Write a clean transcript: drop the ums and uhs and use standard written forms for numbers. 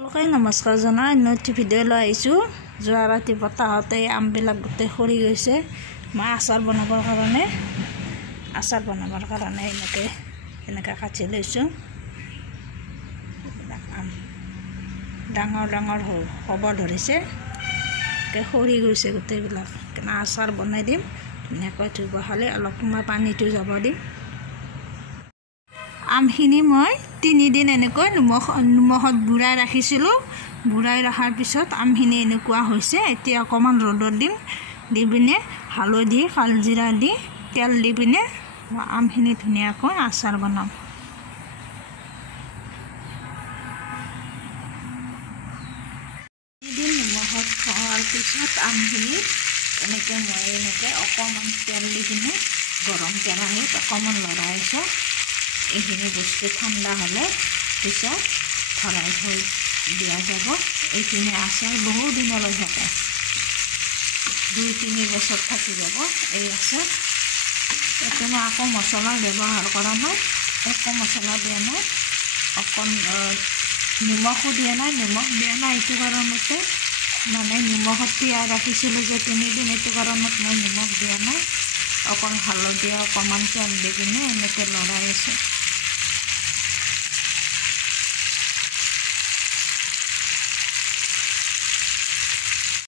নমস্কাৰ জনাই নতুন ভিডিঅ' লৈ আহিছোঁ। যোৱা ৰাতি বতাহতে আমবিলাক গোটেই সৰি গৈছে। মই আচাৰ বনাবৰ কাৰণে এনেকৈ কাটি লৈছোঁ। আম ডাঙৰ ডাঙৰ হ'ব ধৰিছে, সৰি গৈছে গোটেইবিলাক। আচাৰ বনাই দিম ধুনীয়াকৈ ধুই পখালি অলপ সময় পানীটো যাব দিম। আমখিনি মই 3 দিন এনেকৈ নিমখত বুৰাই ৰাখিছিলোঁ। বুৰাই ৰখাৰ পিছত আমখিনি এনেকুৱা হৈছে। এতিয়া অকণমান ৰ'দত দিম, দি পিনে হালধি কালজিৰা দি তেল দি পিনে আমখিনি ধুনীয়াকৈ আচাৰ বনাম। এদিন নিমখত থোৱাৰ পিছত আমখিনি এনেকৈ অকণমান তেল দি পিনে গৰম কেৰাহীত অকণমান লৰাইছোঁ। এইখিনি বস্তু ঠাণ্ডা হ'লে পিছত ভৰাই থৈ দিয়া যাব। এইখিনি আচাৰ বহু দিনলৈ থাকে, 2-3 বছৰ থাকি যাব এই আচাৰ। ইয়াতে মই আকৌ মছলা ব্যৱহাৰ কৰা নাই, একো মছলা দিয়া নাই, নিমখো দিয়া নাই। নিমখ দিয়া নাই এইটো কাৰণতে, মানে নিমখত তিয়াই ৰাখিছিলোঁ যে 3 দিন, এইটো কাৰণত মই নিমখ দিয়া নাই। অকণ হালধি অকণমান তেল দি কিনে এনেকৈ লৰাই আছোঁ।